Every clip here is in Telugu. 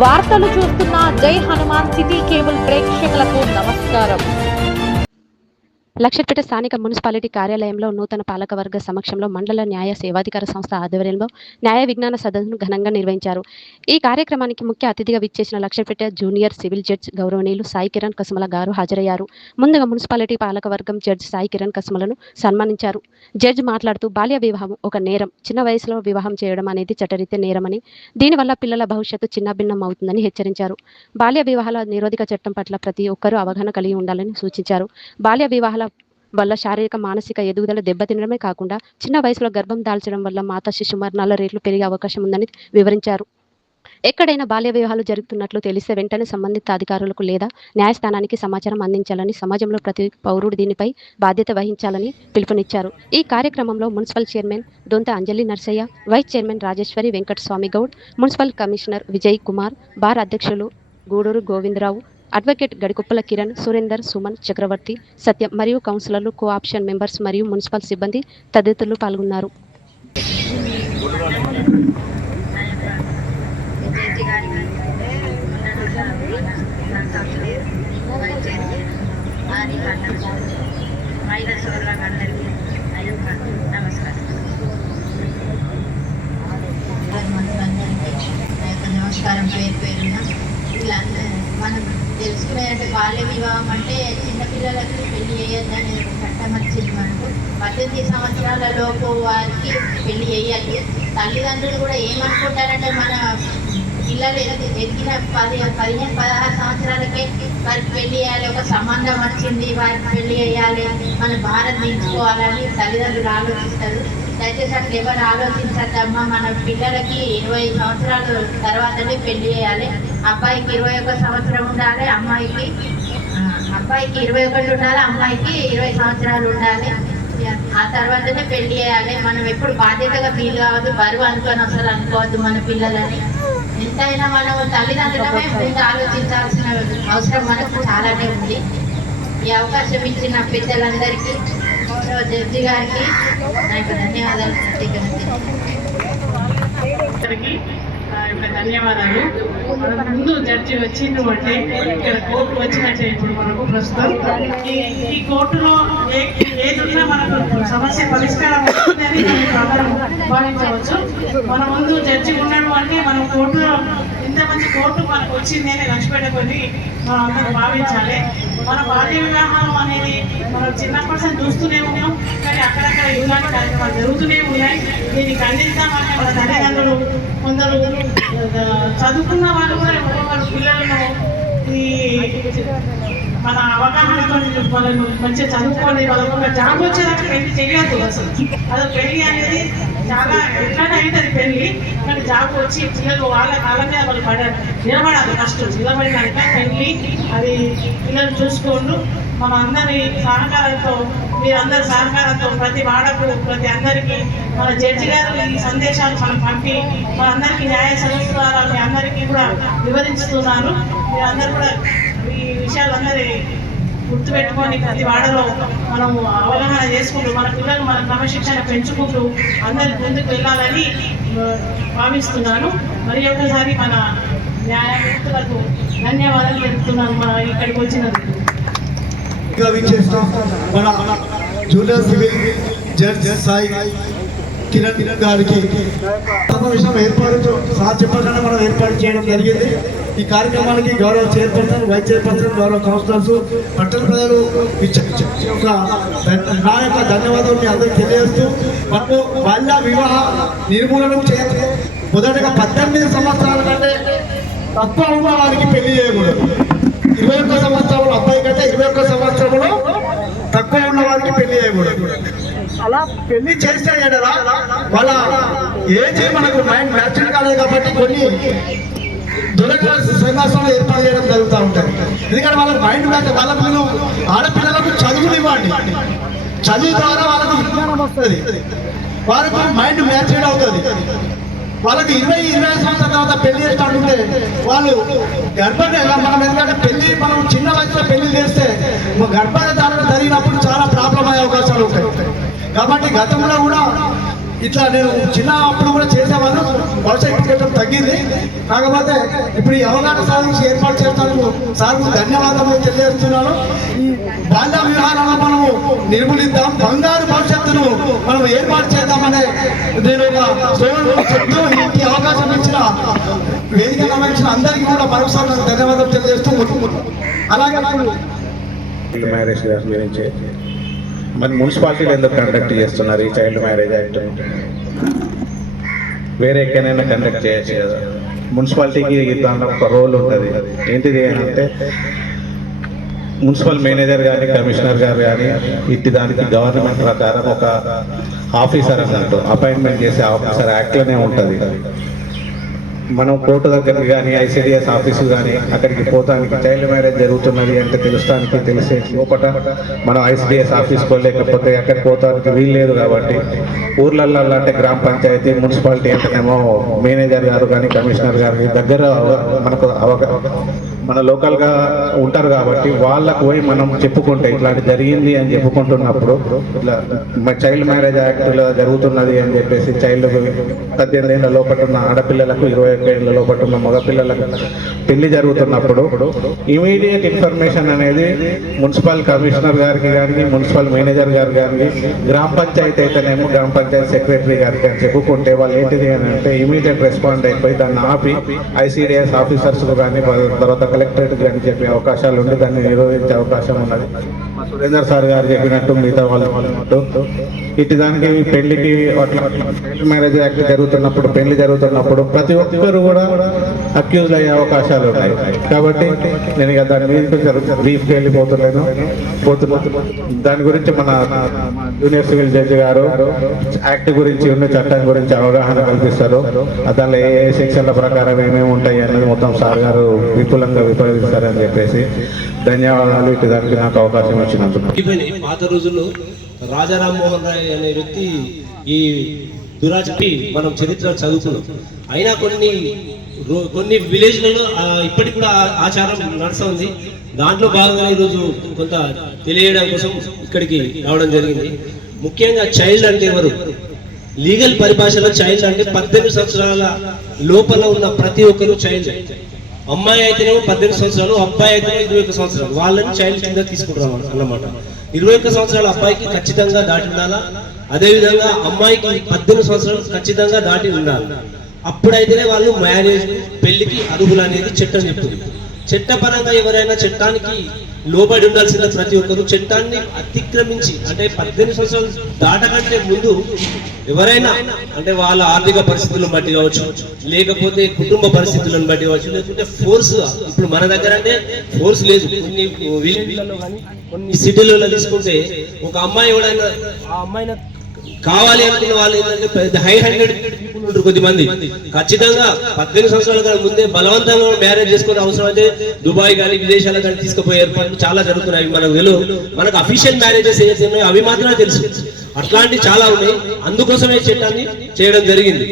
వార్తలు చూస్తున్న జై హనుమాన్ సిటీ కేబుల్ ప్రేక్షకులకు నమస్కారం. లక్షట్పేట స్థానిక మున్సిపాలిటీ కార్యాలయంలో నూతన పాలకవర్గ సమక్షంలో మండల న్యాయ సేవాధికార సంస్థ ఆధ్వర్యంలో న్యాయ విజ్ఞాన సదస్సును ఘనంగా నిర్వహించారు. ఈ కార్యక్రమానికి ముఖ్య అతిథిగా విచ్చేసిన లక్షట్పేట జూనియర్ సివిల్ జడ్జి గౌరవనీయులు సాయి కిరణ్ కసుమల గారు హాజరయ్యారు. ముందుగా మున్సిపాలిటీ పాలకవర్గం జడ్జి సాయి కిరణ్ కసుమలను సన్మానించారు. జడ్జి మాట్లాడుతూ బాల్య వివాహం ఒక నేరం, చిన్న వయసులో వివాహం చేయడం అనేది చట్టరీత్యా నేరమని, దీనివల్ల పిల్లల భవిష్యత్తు చిన్నాభిన్నం అవుతుందని హెచ్చరించారు. బాల్య వివాహాల నిరోధక చట్టం పట్ల ప్రతి ఒక్కరూ అవగాహన కలిగి ఉండాలని సూచించారు. బాల్య వివాహాల వల్ల శారీరక మానసిక ఎదుగుదల దెబ్బతినడమే కాకుండా చిన్న వయసులో గర్భం దాల్చడం వల్ల మాతా శిశు మరణాల రేట్లు పెరిగే అవకాశం ఉందని వివరించారు. ఎక్కడైనా బాల్య వివాహాలు జరుగుతున్నట్లు తెలిస్తే వెంటనే సంబంధిత అధికారులకు లేదా న్యాయస్థానానికి సమాచారం అందించాలని, సమాజంలో ప్రతి పౌరుడు దీనిపై బాధ్యత వహించాలని పిలుపునిచ్చారు. ఈ కార్యక్రమంలో municipal chairman Donta Anjali Narsayya, vice chairman Rajeshwari Venkataswamy Goud, municipal commissioner Vijay Kumar, bar అధ్యక్షులు గూడూరు గోవిందరావు, అడ్వకేట్ గడికొప్పల కిరణ్, సురేందర్, సుమన్, చక్రవర్తి, సత్యం మరియు కౌన్సిలర్లు, కోఆప్షన్ మెంబర్స్ మరియు మున్సిపల్ సిబ్బంది తదితరులు పాల్గొన్నారు. నమస్కారం. పేరున ఇలా మనం తెలుసుకునేదంటే బాల్య వివాహం అంటే చిన్నపిల్లలకి పెళ్లి చేయొద్దని చట్టం వచ్చింది. మనకు 18 సంవత్సరాల లోపు వారికి పెళ్లి చేయాలి. తల్లిదండ్రులు కూడా ఏమనుకుంటారంటే మన పిల్లలు ఎదిగిన 15-16 సంవత్సరాలకే వారికి పెళ్లి చేయాలి, ఒక సంబంధం వచ్చింది వారికి పెళ్లి చేయాలి, మన భారత్ దించుకోవాలని తల్లిదండ్రులు ఆలోచిస్తారు. దయచేసి అట్లా ఎవరు ఆలోచించద్దమ్మా. మన పిల్లలకి 20 సంవత్సరాల తర్వాతనే పెళ్లి చేయాలి. అబ్బాయికి 21 సంవత్సరం ఉండాలి, అబ్బాయికి 21 ఉండాలి, అమ్మాయికి 20 సంవత్సరాలు ఉండాలి. ఆ తర్వాతనే పెళ్లి చేయాలి. మనం ఎప్పుడు బాధ్యతగా ఫీల్ కావద్దు, బరువు అనుకొని అసలు అనుకోవద్దు మన పిల్లలని. ఎంతైనా మనం తల్లిదండ్రులమే ముందు ఆలోచించాల్సిన అవసరం మనకు చాలానే ఉంది. ఈ అవకాశం ఇచ్చిన పెద్దలందరికీ, జడ్జి గారికి నాకు ధన్యవాదాలు. ధన్యవాదాలు. ముందు జడ్జి వచ్చింది అంటే ఇక్కడ కోర్టు వచ్చినట్టే. ఇప్పుడు మనకు ప్రస్తుతం ఈ కోర్టులో ఏదున్నా మనకు సమస్య పరిష్కారం అవుతుందని అందరం భావించవచ్చు. మన ముందు జడ్జి ఉన్నాడు అంటే మనం కోర్టులో ఇంత మంచి కోర్టు మనకు వచ్చింది అని లక్ష్యపెట్టుకొని మనం అందరం భావించాలి. మన బాల్య వివాహం అనేది మనం చిన్నప్పటి చూస్తూనే ఉన్నాం, కానీ అక్కడక్కడ ఇలాంటి కార్యక్రమాలు జరుగుతూనే ఉన్నాయి. దీన్ని ఖండిస్తామంటే మన తల్లిదండ్రులు కొందరు చదువుకున్న వాళ్ళు కూడా వాళ్ళ పిల్లలను ఈ మన అవగాహనతో వాళ్ళను మంచిగా చదువుకొని వాళ్ళకు ఒక జాబ్ వచ్చేదాకా పెళ్లి చేయొద్దు. అసలు అది పెళ్లి అనేది చాలా ఎట్లనే అవుతుంది పెళ్లి, కానీ జాబ్ వచ్చి పిల్లలు వాళ్ళ కాళ్ళ మీద వాళ్ళు నిలబడాలి. ఫస్ట్ నిలబడినాక పెళ్లి అది పిల్లలు చూసుకోండు. మన అందరి సహకారంతో, మీరందరి సహకారంతో ప్రతి వాడకు ప్రతి అందరికీ మన జడ్జి గారు ఈ సందేశాలు మనం పంపి మనందరికీ న్యాయ సంస్థ ద్వారా మీ అందరికీ కూడా వివరిస్తున్నారు. మీరందరూ కూడా ఈ విషయాలందరి గుర్తుపెట్టుకొని ప్రతి వాడలో మనము అవగాహన చేసుకుంటూ మన పిల్లలు మన క్రమశిక్షణ పెంచుకుంటూ అందరి ముందుకు వెళ్ళాలని భావిస్తున్నాను. మరి ఒకసారి మన న్యాయమూర్తులకు ధన్యవాదాలు తెలుపుతున్నాను మన ఇక్కడికి వచ్చినందుకు. మన junior civil judge Sai Kiran గారికి సమావేశం చెప్పకుండా మనం ఏర్పాటు చేయడం జరిగింది. ఈ కార్యక్రమానికి గౌరవ చైర్పర్సన్, వైస్ చైర్పర్సన్, గౌరవ కౌన్సిలర్స్, పట్టణ ప్రజలు నా యొక్క ధన్యవాదాలు మీ అందరికీ తెలియజేస్తూ, మనకు బాల్య వివాహ నిర్మూలన చేయాలి. మొదటగా 18 సంవత్సరాల కంటే తక్కువ ఉన్న వారికి పెళ్లి చేయకూడదు. 21 సంవత్సరంలో అబ్బాయి కంటే 21 సంవత్సరంలో తక్కువ ఉన్న వారికి పెళ్లి చేయకూడదు. అలా పెళ్లి చేస్తే వాళ్ళ ఏజ్ మనకు మైండ్ మ్యాచ్యూర్ కాలేదు కాబట్టి కొన్ని దొరక సంఘాసంలో ఏర్పాటు చేయడం జరుగుతూ ఉంటాయి. ఎందుకంటే వాళ్ళ మైండ్ మ్యాచ్, వాళ్ళ పిల్లలు ఆడపిల్లలకు చదువులు ఇవ్వండి, చదువు ద్వారా వాళ్ళకు విజ్ఞానం వస్తుంది, వాళ్ళకు మైండ్ మ్యాచ్యూర్ అవుతుంది. వాళ్ళకి 20-25 సంవత్సరాల తర్వాత పెళ్లి చేస్తాడు ఉంటే వాళ్ళు గర్భాన్ని మనం, ఎందుకంటే పెళ్లి మనం చిన్న వయసులో పెళ్లి చేస్తే గర్భాధారణ జరిగినప్పుడు చాలా ప్రాబ్లం అయ్యే అవకాశాలు ఉంటాయి. కాబట్టి గతంలో కూడా ఇట్లా నేను చిన్న అప్పుడు కూడా చేసేవాళ్ళు, బహుశా కొంచెం తగ్గింది. కాకపోతే ఇప్పుడు ఈ అవగాహన సాధించి ఏర్పాటు చేస్తాను సార్ ధన్యవాదాలు తెలియజేస్తున్నాను. ఈ బాల్య వివాహాలను మనము నిర్మూలిద్దాం, బంగారు భవిష్యత్తును మనం ఏర్పాటు చేద్దామనే నేను ఒక స్లోగన్ చెప్తూ ఈ అవకాశం ఇచ్చిన వేదిక నిర్వహించిన అందరికీ కూడా మరొకసారి నాకు ధన్యవాదాలు తెలియజేస్తూ అలాగే చైల్డ్ మ్యారేజ్ గురించి మరి మున్సిపాలిటీలు ఎందుకు కండక్ట్ చేస్తున్నారు ఈ చైల్డ్ మ్యారేజ్ యాక్ట్? వేరే ఎక్కడైనా కండక్ట్ చేయొచ్చు కదా. మున్సిపాలిటీకి దాంట్లో ఒక రోల్ ఉంటుంది. ఏంటిది అంటే మున్సిపల్ మేనేజర్ కానీ కమిషనర్ గారు కానీ ఇట్టి దానికి గవర్నమెంట్ ప్రకారం ఒక ఆఫీసర్ అన్నట్టు అపాయింట్మెంట్ చేసే ఆఫీసర్ యాక్ట్లోనే ఉంటుంది. మనం కోర్టు దగ్గరికి కానీ ఐసిడిఎస్ ఆఫీసు కానీ అక్కడికి పోతానికి చైల్డ్ మ్యారేజ్ జరుగుతున్నది అంటే తెలుస్తానికి తెలిసే లోపల మనం ఐసిడిఎస్ ఆఫీస్కో లేకపోతే అక్కడికి పోతానికి వీలు లేదు. కాబట్టి ఊర్లల్లో అంటే గ్రామ పంచాయతీ మున్సిపాలిటీ అంటేనేమో మేనేజర్ గారు కానీ కమిషనర్ గారి దగ్గర మనకు మన లోకల్గా ఉంటారు కాబట్టి వాళ్ళకు పోయి మనం చెప్పుకుంటే ఇట్లాంటి జరిగింది అని చెప్పుకుంటున్నప్పుడు ఇట్లా చైల్డ్ మ్యారేజ్ యాక్ట్లో జరుగుతున్నది అని చెప్పేసి చైల్డ్ 18 ఏళ్ళ లోపల ఉన్న ఆడపిల్లలకు 21 ఏళ్ళ లోపల ఉన్న మగపిల్లలకు పెళ్లి జరుగుతున్నప్పుడు ఇమీడియట్ ఇన్ఫర్మేషన్ అనేది మున్సిపల్ కమిషనర్ గారికి కానీ మున్సిపల్ మేనేజర్ గారు కానీ గ్రామ పంచాయతీ అయితేనేమో గ్రామ పంచాయతీ సెక్రటరీ గారికి అని చెప్పుకుంటే వాళ్ళు ఏంటిది అని అంటే ఇమీడియట్ రెస్పాండ్ అయిపోయి దాన్ని ఆపి ఐసిడిఎస్ ఆఫీసర్స్ కానీ తర్వాత కలెక్టరేట్ కానీ చెప్పే అవకాశాలు ఉండి దాన్ని నిర్వహించే అవకాశం ఉన్నది. సురేందర్ సార్ గారు చెప్పినట్టు మిగతా వాళ్ళు ఇటు దానికి పెళ్లికి అట్లా చైల్డ్ మ్యారేజ్ యాక్ట్ జరుగుతున్నప్పుడు పెళ్లి జరుగుతున్నప్పుడు ప్రతి ఒక్కరు కూడా అక్యూజ్ అయ్యే అవకాశాలు ఉన్నాయి. కాబట్టి నేను ఇక దాని మీద బ్రీఫ్కి వెళ్ళిపోతున్నాను. దాని గురించి మన జూనియర్ సివిల్ జడ్జి గారు యాక్ట్ గురించి ఉన్న చట్టం గురించి అవగాహన కల్పిస్తారు. దానిలో ఏ సెక్షన్ల ప్రకారం ఏమేమి ఉంటాయి అన్నది మొత్తం సార్ గారు విపులంగా వివరిస్తారని చెప్పేసి ధన్యవాదాలు. ఇటు దానికి నాకు అవకాశం ఇచ్చినందుకు. పాత రోజుల్లో రాజా రామ్మోహన్ రాయ్ అనే వ్యక్తి ఈ దురాజకి మనం చరిత్ర చదువుకున్నాం. అయినా కొన్ని విలేజ్లలో ఇప్పటికి కూడా ఆచారం నడుస్తుంది. దాంట్లో భాగంగా ఈరోజు కొంత తెలియడం కోసం ఇక్కడికి రావడం జరిగింది. ముఖ్యంగా చైల్డ్ అంటే ఎవరు? లీగల్ పరిభాషలో చైల్డ్ అంటే 18 సంవత్సరాల లోపల ఉన్న ప్రతి ఒక్కరు చైల్డ్. అమ్మాయి అయితేనేమో 18 సంవత్సరాలు, అబ్బాయి అయితేనే 21 సంవత్సరాలు, వాళ్ళని చైల్డ్ కింద తీసుకుంటాం అన్నమాట. 21 సంవత్సరాల అబ్బాయికి ఖచ్చితంగా దాటి ఉండాలా, అదేవిధంగా అమ్మాయికి 18 సంవత్సరాలు ఖచ్చితంగా దాటి ఉండాలి. అప్పుడైతేనే వాళ్ళు మ్యారేజ్ పెళ్లికి అర్హులు అనేది చట్టం చెప్తుంది. చట్టపరంగా ఎవరైనా చట్టానికి లోబడి ఉండాల్సిన ప్రతి ఒక్కరు చట్టాన్ని అతిక్రమించి అంటే 18 సంవత్సరాలు దాటకంటే ముందు ఎవరైనా అంటే వాళ్ళ ఆర్థిక పరిస్థితులను బట్టి కావచ్చు, లేకపోతే కుటుంబ పరిస్థితులను బట్టి కావచ్చు, లేకుంటే ఫోర్స్, ఇప్పుడు మన దగ్గర అంటే ఫోర్స్ లేదు. కొన్ని విలేజ్లలో కానీ కొన్ని సిటీలలో తీసుకుంటే ఒక అమ్మాయి ఎవడైనా ఆ అమ్మాయిని కావాలి అనుకున్న వాళ్ళు ఏంటంటే పెద్ద హై హ్యాండెడ్ పీపుల్ ఉంటారు కొద్దిమంది. ఖచ్చితంగా 18 సంవత్సరాల కన్నా ముందే బలవంతంగా మ్యారేజ్ చేసుకునే అవసరం అయితే దుబాయ్ కానీ విదేశాలకు కానీ తీసుకుపోయే ఏర్పాట్లు చాలా జరుగుతున్నాయి. మనకు తెలియదు. మనకు అఫీషియల్ మ్యారేజెస్ ఏదైతే ఉన్నాయో అవి మాత్రమే తెలుసు. అట్లాంటివి చాలా ఉన్నాయి. అందుకోసమే చట్టాన్ని చేయడం జరిగింది.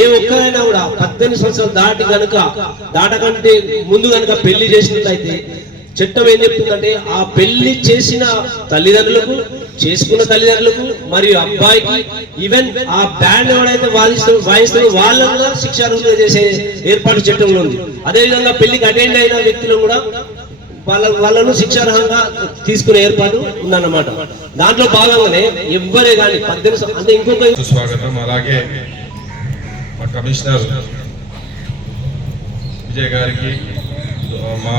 ఏ ఒక్కరైనా కూడా 18 సంవత్సరాలు దాటకంటే ముందు కనుక పెళ్లి చేసినట్లయితే చట్టం ఏం చెప్తుందంటే ఆ పెళ్లి చేసిన తల్లిదండ్రులకు, చేసుకున్న తల్లిదండ్రులకు మరియు అబ్బాయికి, ఈవెన్ ఆ బ్యాండ్ ఎవడైతే వాయిస్తారో వాళ్ళను శిక్షార్హులుగా చేసే ఏర్పాటు చట్టంలో ఉంది. అదేవిధంగా పెళ్లికి అటెండ్ అయిన వ్యక్తులు కూడా వాళ్ళను శిక్షార్హంగా తీసుకునే ఏర్పాటు ఉందన్నమాట. దాంట్లో భాగంగానే ఎవ్వరే కానీ 18 అంటే ఇంకొక స్వాగతం. అలాగే మా కమిషనర్ విజయ్ గారికి, మా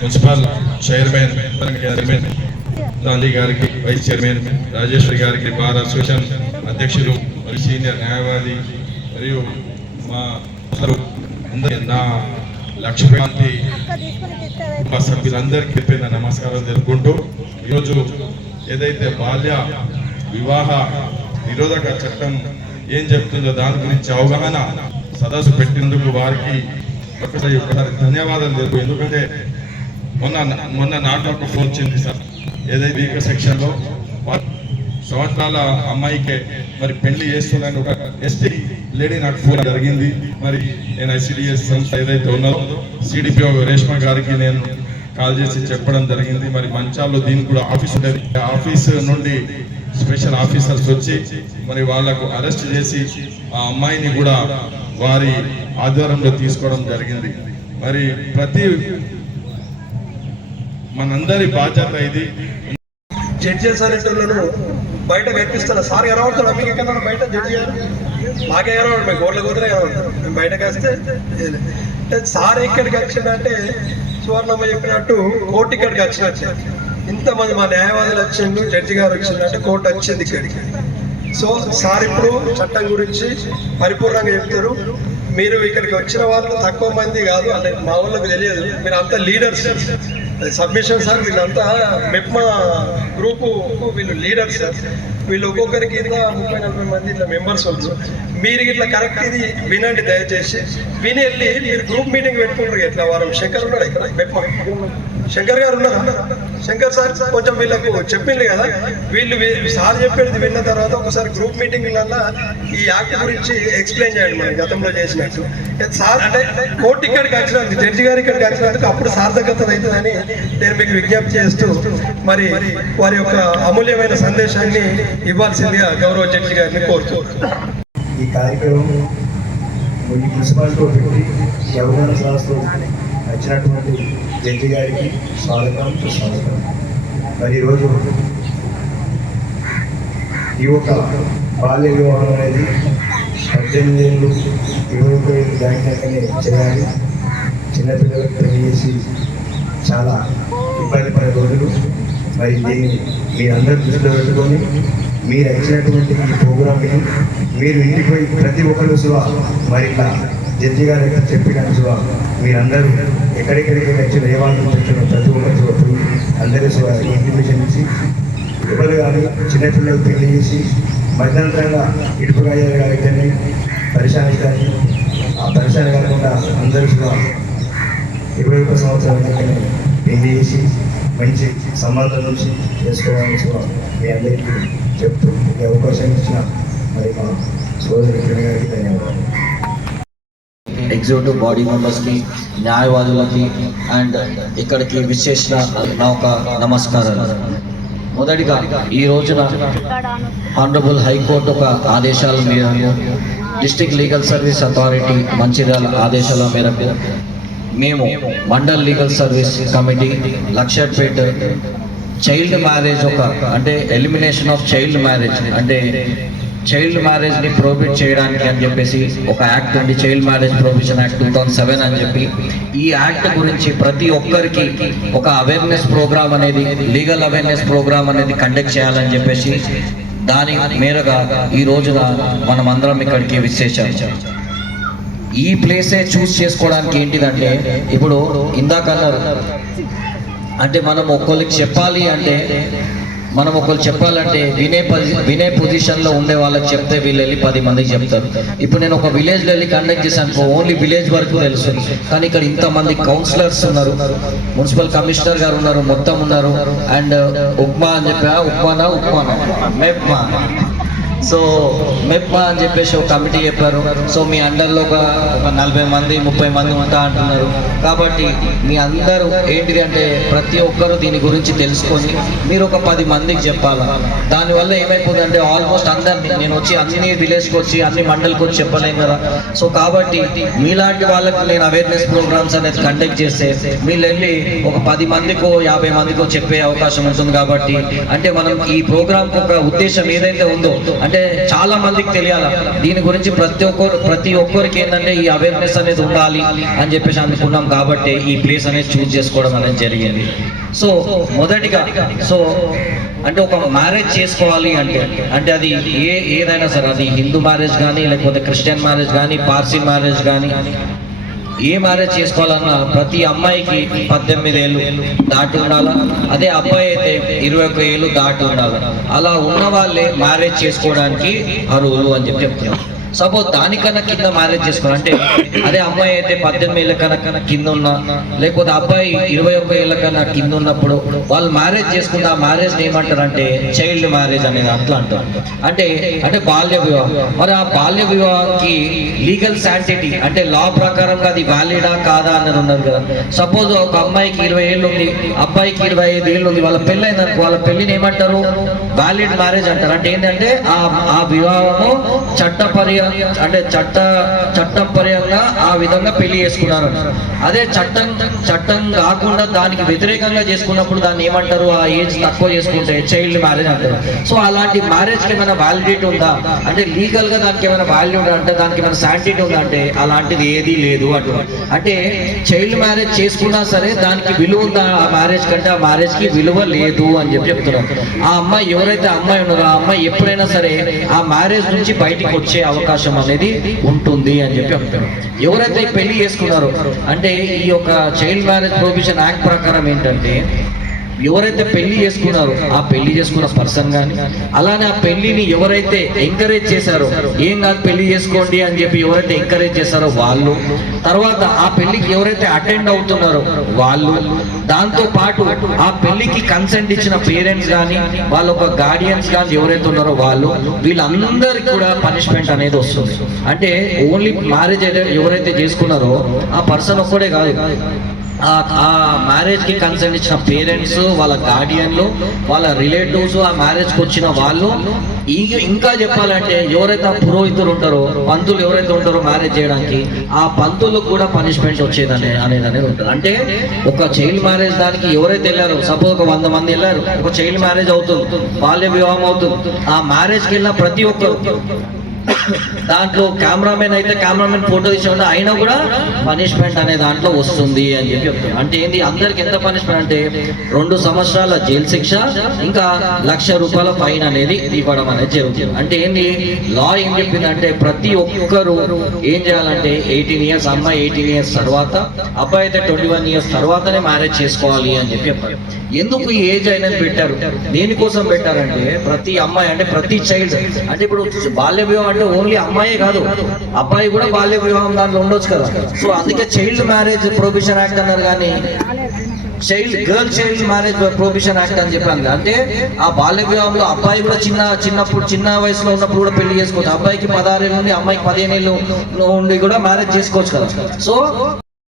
మున్సిపల్ చైర్మన్ గాంధీ గారికి, వైస్ చైర్మన్ రాజేశ్వరి గారికి, బార్ అసోసియేషన్ అధ్యక్షులు మరియు సీనియర్ న్యాయవాది మరియు మా నా లక్ష్మీకాంతి సభ్యులందరికీ చెప్పిన నమస్కారం తెలుపుకుంటూ, ఈరోజు ఏదైతే బాల్య వివాహ నిరోధక చట్టం ఏం చెప్తుందో దాని గురించి అవగాహన సదస్సు పెట్టినందుకు వారికి ఒకసారి ధన్యవాదాలు తెలుపు. ఎందుకంటే మొన్న నాకు ఒక ఫోన్ వచ్చింది సార్, ఏదైతే ఈ సెక్షన్లో సంవత్సరాల అమ్మాయికే మరి పెళ్లి చేస్తుందని ఒక ఎస్టీ లేడీ నాకు ఫోన్ జరిగింది. మరి నేను ఐసిడిఎస్ సంస్థ ఏదైతే ఉన్నదో సిడిపిఓ రేష్మా గారికి నేను కాల్ చేసి చెప్పడం జరిగింది. మరి మంచాల్లో దీనికి కూడా ఆఫీస్ ఉంటుంది. ఆఫీస్ నుండి స్పెషల్ ఆఫీసర్స్ వచ్చి మరి వాళ్ళకు అరెస్ట్ చేసి ఆ అమ్మాయిని కూడా వారి ఆధ్వర్యంలో తీసుకోవడం జరిగింది. మరి మనందరి బాధ్యత ఇది. జడ్జెస్ అనేటోళ్ళను బయట కనిపిస్తాను. సార్ కనబడతాడు, మీకు ఎక్కడ బయట జడ్జి గారు మాకే కనబడు, మేము కోట్ల కూతురే కనబడతారు. మేము బయటకు వస్తే అంటే సార్ ఎక్కడికి వచ్చిందంటే సువర్ణమ్మ చెప్పినట్టు కోర్టు ఇక్కడికి వచ్చినట్టు. ఇంతమంది మా న్యాయవాదులు వచ్చిండు, జడ్జి గారు వచ్చిందంటే కోర్టు వచ్చింది ఇక్కడికి. సో సార్ ఇప్పుడు చట్టం గురించి పరిపూర్ణంగా చెప్తారు. మీరు ఇక్కడికి వచ్చిన వాళ్ళు తక్కువ మంది కాదు అంటే మా వాళ్ళకి తెలియదు, మీరు అంతా లీడర్స్. సబ్మిషన్ సార్ వీళ్ళంతా మెప్మా గ్రూపు వీళ్ళు లీడర్స్ సార్. వీళ్ళు ఒక్కొక్కరికి ఇదిగా 30-40 మంది ఇట్లా మెంబర్స్ వాళ్ళు. మీరు ఇట్లా కరెక్ట్ ఇది వినండి దయచేసి. విని వెళ్ళి మీరు గ్రూప్ మీటింగ్ పెట్టుకుంటారు. ఎట్లా వారం శంకర్ ఉన్నాడు ఇక్కడ, మెప్మా శంకర్ గారు ఉన్నారా? శంకర్ సార్ కొంచెం వీళ్ళకు చెప్పింది కదా, వీళ్ళు సార్ చెప్పేది విన్న తర్వాత ఒకసారి గ్రూప్ మీటింగ్లన్నా ఈ యాక్ట్ గురించి ఎక్స్ప్లెయిన్ చేయండి. మనం గతంలో చేసినట్టు సార్ అంటే కోర్టు ఇక్కడికి వచ్చినందుకు, జడ్జి గారు ఇక్కడికి వచ్చినందుకు అప్పుడు సార్థకత అవుతుందని నేను మీకు విజ్ఞప్తి చేస్తూ మరి వారి యొక్క అమూల్యమైన సందేశాన్ని ఇవ్వాల్సిందిగా గౌరవ జడ్జి గారిని కోరుతున్నాను. ఈ కార్యక్రమం మున్సిపాలిటీ పెట్టి ఈ అవగాహన క్లాస్లో వచ్చినటువంటి జడ్జి గారికి స్వాగతం సుస్వాగతం. మరి ఈరోజు ఈ యొక్క బాల్య వివాహం అనేది 18 ఏళ్ళు 21 ఏళ్ళు దాటినాకనే చేయాలి. చిన్నపిల్లలకు పెళ్లి చేసి చాలా ఇబ్బంది పడే రోజులు. మరి దీన్ని మీరందరూ దృష్టిలో పెట్టుకొని మీరు ఇచ్చినటువంటి ఈ ప్రోగ్రామ్ని మీరు ఇంటికి పోయి ప్రతి ఒక్కరు మరి ఇట్లా జడ్జి గారు చెప్పినట్టు మీరందరూ ఎక్కడెక్కడికి వచ్చి రేవాళ్ళు పెట్టిన ప్రతి ఒక్కరు అందరూ ఇన్ఫర్మేషన్ ఇచ్చి ఎవరు కానీ చిన్నపిల్లలకు పెళ్లి చేసి మధ్యంతరంగా ఇటుపగాయ గారిని పరిశాని కానీ ఆ పరిశాని కాకుండా అందరూ 21 సంవత్సరాల పెళ్లి చేసి మంచి సంబంధం నుంచి చేసుకోవాలని మీ అందరికీ చెప్తూ ఈ అవకాశం ఇచ్చిన మరి మా సోదరి గారికి ధన్యవాదాలు. ఎగ్జిక్యూటివ్ బాడీ మెంబర్స్కి, న్యాయవాదులకి అండ్ ఇక్కడికి విచ్చేసిన నా ఒక నమస్కారాలు. మొదటిగా ఈ రోజున ఆనరబుల్ హైకోర్టు ఒక ఆదేశాల మేరకు district legal service authority Mancherial ఆదేశాల మేరకు మేము mandal legal service committee Luxettipet child marriage అంటే ఎలిమినేషన్ ఆఫ్ చైల్డ్ మ్యారేజ్ అంటే చైల్డ్ మ్యారేజ్ని ప్రోహిబిట్ చేయడానికి అని చెప్పేసి ఒక యాక్ట్ ఉంది, చైల్డ్ మ్యారేజ్ ప్రొహిబిషన్ యాక్ట్ 2007 అని చెప్పి. ఈ యాక్ట్ గురించి ప్రతి ఒక్కరికి ఒక అవేర్నెస్ ప్రోగ్రామ్ అనేది, లీగల్ అవేర్నెస్ ప్రోగ్రామ్ అనేది కండక్ట్ చేయాలని చెప్పేసి దాని మేరగా ఈ రోజున మనం అందరం ఇక్కడికి విచ్చేసాం. ఈ ప్లేసే చూస్ చేసుకోవడానికి ఏంటిదంటే, ఇప్పుడు ఇందాక అన్నారు అంటే మనం ఒక్కరికి చెప్పాలంటే వినే పొజిషన్లో ఉండే వాళ్ళకి చెప్తే వీళ్ళు వెళ్ళి 10 మందికి చెప్తారు. ఇప్పుడు నేను ఒక విలేజ్లో వెళ్ళి కండక్ట్ చేశాను, ఓన్లీ విలేజ్ వరకు తెలుసు. కానీ ఇక్కడ ఇంతమంది కౌన్సిలర్స్ ఉన్నారు, మున్సిపల్ కమిషనర్ గారు ఉన్నారు, మొత్తం ఉన్నారు. అండ్ ఉప్మా అని చెప్పా, ఉప్మానా మెప్మా, సో మెప్మా అని చెప్పేసి ఒక కమిటీ చెప్పారు. సో మీ అండర్లో ఒక 40 మంది 30 మంది ఉంటా అంటున్నారు. కాబట్టి మీ అందరూ ఏంటిది అంటే ప్రతి ఒక్కరు దీని గురించి తెలుసుకొని మీరు ఒక 10 మందికి చెప్పాలా. దానివల్ల ఏమైపోతుందంటే ఆల్మోస్ట్ అందరినీ నేను వచ్చి అన్ని విలేజ్కి వచ్చి అన్ని మండలికి వచ్చి చెప్పలేను కదా. సో కాబట్టి మీలాంటి వాళ్ళకి నేను అవేర్నెస్ ప్రోగ్రామ్స్ అనేది కండక్ట్ చేస్తే మీరు వెళ్ళి ఒక 10 మందికో 50 మందికో చెప్పే అవకాశం ఉంటుంది. కాబట్టి అంటే మనం ఈ ప్రోగ్రామ్కి ఒక ఉద్దేశం ఏదైతే ఉందో అంటే చాలా మందికి తెలియాలి దీని గురించి. ప్రతి ఒక్కరికి ఏంటంటే ఈ అవేర్నెస్ అనేది ఉండాలి అని చెప్పేసి అనుకున్నాం. కాబట్టి ఈ ప్లేస్ అనేది చూస్ చేసుకోవడం అనేది జరిగింది. సో మొదటిగా అంటే ఒక మ్యారేజ్ చేసుకోవాలి అంటే అది ఏదైనా సరే, అది హిందూ మ్యారేజ్ కానీ లేకపోతే క్రిస్టియన్ మ్యారేజ్ కానీ పార్సీ మ్యారేజ్ కానీ ఏ మ్యారేజ్ చేసుకోవాలన్నా ప్రతి అమ్మాయికి 18 ఏళ్ళు దాటి ఉండాలా, అదే అబ్బాయి అయితే 21 ఏళ్ళు దాటి ఉండాలి. అలా ఉన్న వాళ్ళే మ్యారేజ్ చేసుకోవడానికి అర్హులు అని చెప్తున్నాం. సపోజ్ దానికన్నా కింద మ్యారేజ్ చేసుకున్నారు అంటే అదే అమ్మాయి అయితే 18 ఏళ్ళ కన్నా కింద ఉన్నా, లేకపోతే అబ్బాయి 21 ఏళ్ళ కన్నా కింద ఉన్నప్పుడు వాళ్ళు మ్యారేజ్ చేసుకున్న ఆ మ్యారేజ్ ఏమంటారు అంటే చైల్డ్ మ్యారేజ్ అనేది అట్లా అంటారు. అంటే అంటే బాల్య వివాహం. మరి ఆ బాల్య వివాహానికి లీగల్ శాంటిటీ అంటే లా ప్రకారంగా అది వ్యాలిడా కాదా అన్నది ఉన్నారు కదా. సపోజ్ ఒక అమ్మాయికి 20 ఏళ్ళు ఉంది, అబ్బాయికి 25 ఏళ్ళు ఉంది, వాళ్ళ పెళ్ళి అయిందనుకో, వాళ్ళ పెళ్లిని ఏమంటారు వ్యాలిడ్ మ్యారేజ్ అంటారు. అంటే ఏంటంటే ఆ వివాహము చట్టపరంగా ఆ విధంగా పెళ్లి చేసుకున్నారు. అదే చట్టం కాకుండా దానికి వ్యతిరేకంగా చేసుకున్నప్పుడు దాన్ని ఏమంటారు, ఆ ఏజ్ తక్కువ చేసుకుంటే చైల్డ్ మ్యారేజ్ అంటారు. సో అలాంటి మ్యారేజ్ కి ఏమైనా వ్యాలిడిటీ ఉందా అంటే లీగల్ గా దానికి ఏమైనా వాల్యూ ఉందా అంటే దానికి ఏమైనా శాంటిటీ ఉందా అంటే అలాంటిది ఏది లేదు అటు. అంటే చైల్డ్ మ్యారేజ్ చేసుకున్నా సరే దానికి విలువ ఉందా ఆ మ్యారేజ్ కంటే ఆ మ్యారేజ్ కి విలువ లేదు అని చెప్తున్నారు. ఆ అమ్మాయి ఎవరైతే అమ్మాయి ఉన్నారో ఆ అమ్మాయి ఎప్పుడైనా సరే ఆ మ్యారేజ్ నుంచి బయటికి వచ్చే అవకాశం అనేది ఉంటుంది అని చెప్తున్నారు. ఎవరైతే పెళ్లి చేసుకున్నారో అంటే ఈ యొక్క చైల్డ్ మ్యారేజ్ ప్రొహిబిషన్ యాక్ట్ ప్రకారం ఏంటంటే ఎవరైతే పెళ్లి చేసుకున్నారో ఆ పెళ్లి చేసుకున్న పర్సన్ కానీ, అలానే ఆ పెళ్లిని ఎవరైతే ఎంకరేజ్ చేశారో ఏం కాదు పెళ్లి చేసుకోండి అని చెప్పి ఎవరైతే ఎంకరేజ్ చేశారో వాళ్ళు, తర్వాత ఆ పెళ్లికి ఎవరైతే అటెండ్ అవుతున్నారో వాళ్ళు, దాంతో పాటు ఆ పెళ్లికి కన్సెంట్ ఇచ్చిన పేరెంట్స్ కానీ వాళ్ళ ఒక గార్డియన్స్ కానీ ఎవరైతే ఉన్నారో వాళ్ళు, వీళ్ళందరికీ కూడా పనిష్మెంట్ అనేది వస్తుంది. అంటే ఓన్లీ మ్యారేజ్ ఎవరైతే చేసుకున్నారో ఆ పర్సన్ ఒక్కడే కాదు, ఆ మ్యారేజ్ కి కన్సెంట్ ఇచ్చిన పేరెంట్స్, వాళ్ళ గార్డియన్లు, వాళ్ళ రిలేటివ్స్, ఆ మ్యారేజ్ కి వచ్చిన వాళ్ళు, ఇంకా చెప్పాలంటే ఎవరైతే పురోహితులు ఉంటారో పంతులు ఎవరైతే ఉంటారో మ్యారేజ్ చేయడానికి ఆ పంతులకు కూడా పనిష్మెంట్ వచ్చేది అనేది ఉంటుంది. అంటే ఒక చైల్డ్ మ్యారేజ్ దానికి ఎవరైతే వెళ్ళారో సపోజ్ ఒక 100 మంది వెళ్ళారు, ఒక చైల్డ్ మ్యారేజ్ అవుతుంది, బాల్య వివాహం అవుతుంది, ఆ మ్యారేజ్కి వెళ్ళిన ప్రతి ఒక్కరు దాంట్లో కెమెరామెన్ అయితే కెమెరామెన్ ఫోటో తీసేవాడు అయినా కూడా పనిష్మెంట్ అనే దాంట్లో వస్తుంది అని చెప్పి చెప్తారు. అంటే ఏంటి అందరికి ఎంత పనిష్మెంట్ అంటే 2 సంవత్సరాల జైలు శిక్ష ఇంకా ₹1,00,000 ఫైన్ అనేది ఇవ్వడం అనేది జరుగుతుంది. అంటే ఏంటి లా ఏం చెప్పిందంటే ప్రతి ఒక్కరు ఏం చేయాలంటే 18 ఇయర్స్ అమ్మాయి 18 ఇయర్స్ తర్వాత, అబ్బాయి అయితే 21 ఇయర్స్ తర్వాతనే మ్యారేజ్ చేసుకోవాలి అని చెప్పి చెప్పారు. ఎందుకు ఈ ఏజ్ అనేది పెట్టారు, దేనికోసం పెట్టారంటే ప్రతి అమ్మాయి అంటే ప్రతి చైల్డ్ అంటే ఇప్పుడు బాల్య వివాహం అంటే ఓన్లీ అమ్మాయే కాదు అబ్బాయి కూడా బాల్య వివాహం దాంట్లో ఉండొచ్చు కదా. సో అందుకే చైల్డ్ మ్యారేజ్ ప్రొహిబిషన్ యాక్ట్ అన్నారు కానీ girl child marriage prohibition act అని చెప్పాను. అంటే ఆ బాల్య వివాహంలో అబ్బాయి కూడా చిన్న వయసులో ఉన్నప్పుడు కూడా పెళ్లి చేసుకోవచ్చు. అబ్బాయికి 16 ఏళ్ళు నుండి అమ్మాయికి 15 ఏళ్ళు ఉండి కూడా మ్యారేజ్ చేసుకోవచ్చు కదా. సో